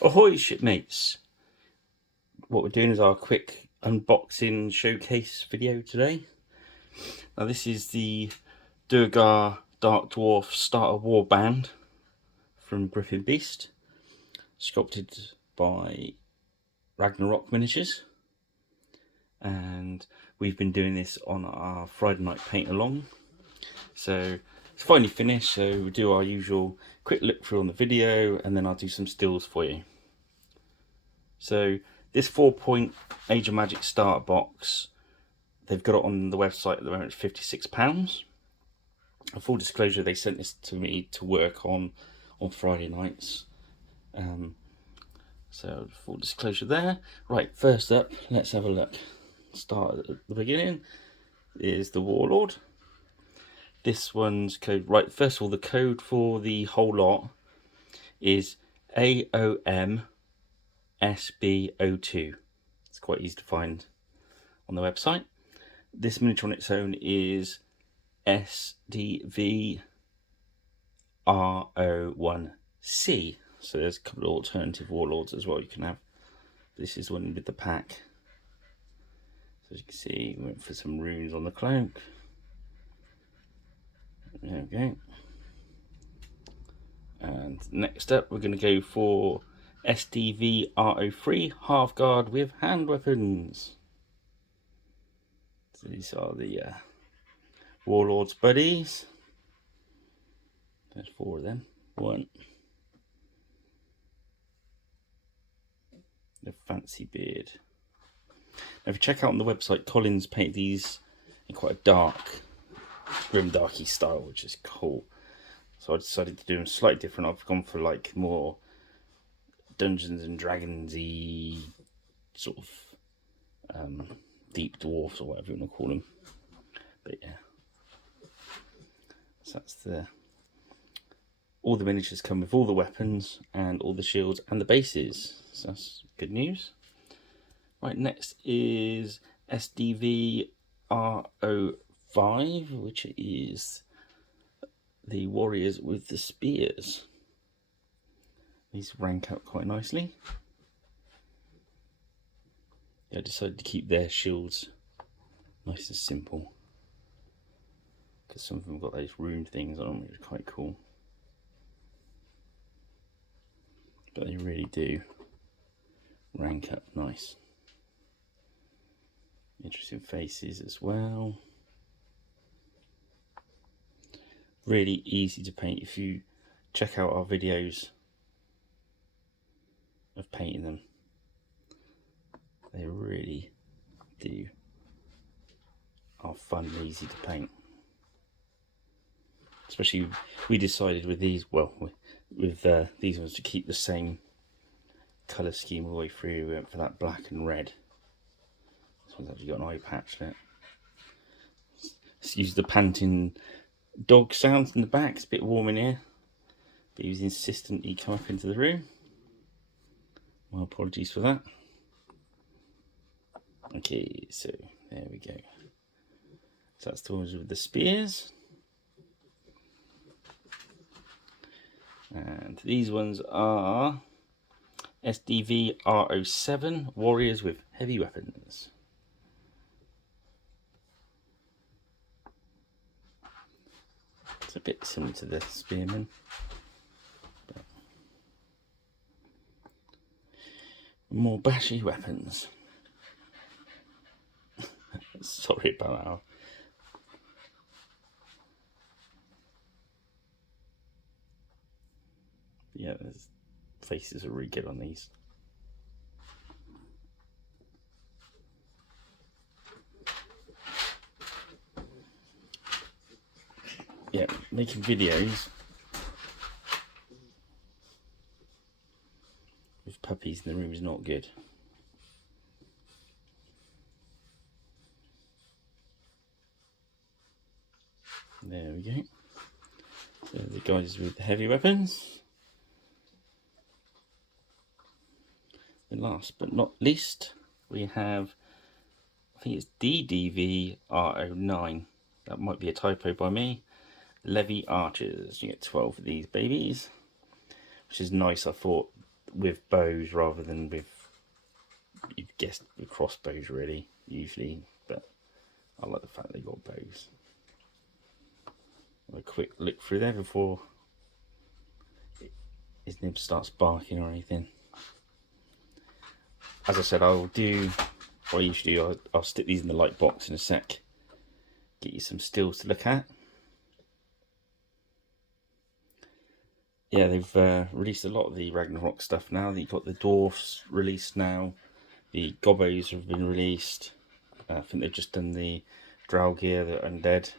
Ahoy shipmates! What we're doing is our quick unboxing showcase video today. Now this is the Duergar Dark Dwarf Starter Warband from Griffin Beast, sculpted by Ragnarok Miniatures, and we've been doing this on our Friday night paint along. So it's finally finished, so we'll do our usual quick look through on the video and then I'll do some stills for you. So this 4-point Age of Magic starter box, they've got it on the website at the moment, it's £56. A full disclosure, they sent this to me to work on Friday nights. So full disclosure there. Right, first up, let's have a look. Start at the beginning is the Warlord. This one's code, right, first of all, the code for the whole lot is AOM SB02. It's quite easy to find on the website. This miniature on its own is SDV R01C. So there's a couple of alternative warlords as well you can have. This is one with the pack. So as you can see, we went for some runes on the cloak. There we go. And next up, we're going to go for SDV R03 half guard with hand weapons. So these are the Warlord's buddies. There's 4 of them. One. The fancy beard. Now if you check out on the website, Colin's painted these in quite a dark, grimdarky style, which is cool. So I decided to do them slightly different. I've gone for like more Dungeons and Dragons-y sort of deep dwarfs or whatever you want to call them. But yeah, so that's all the miniatures come with all the weapons and all the shields and the bases. So that's good news. Right, next is SDV R05, which is the warriors with the spears. These rank up quite nicely. I decided to keep their shields nice and simple because some of them got those rune things on them, which is quite cool. But they really do rank up nice. Interesting faces as well. Really easy to paint. If you check out our videos of painting them, they really are fun and easy to paint. Especially, we decided with these, well, with these ones to keep the same colour scheme all the way through. We went for that black and red. This one's actually got an eye patch in it. Let's use the panting dog sounds in the back. It's a bit warm in here, but he was insistent he come up into the room. My apologies for that. Okay, so there we go. So that's the ones with the spears. And these ones are SDV R07 warriors with heavy weapons. It's a bit similar to the spearmen, but more bashy weapons. Sorry about that. Yeah, the faces are really good on these. Yeah, making videos with puppies in the room is not good. There we go. So the guys with the heavy weapons. And last but not least, we have, I think it's DDV-R09. That might be a typo by me. Levy archers. You get 12 of these babies, which is nice. I thought with bows rather than with, you'd guess, with crossbows really, usually, but I like the fact they got bows. Have a quick look through there before his nib starts barking or anything. As I said, I'll do what I usually do. I'll stick these in the light box in a sec, get you some stills to look at. Yeah, they've released a lot of the Ragnarok stuff now. You've got the dwarves released now, the gobos have been released. I think they've just done the duergr, the undead,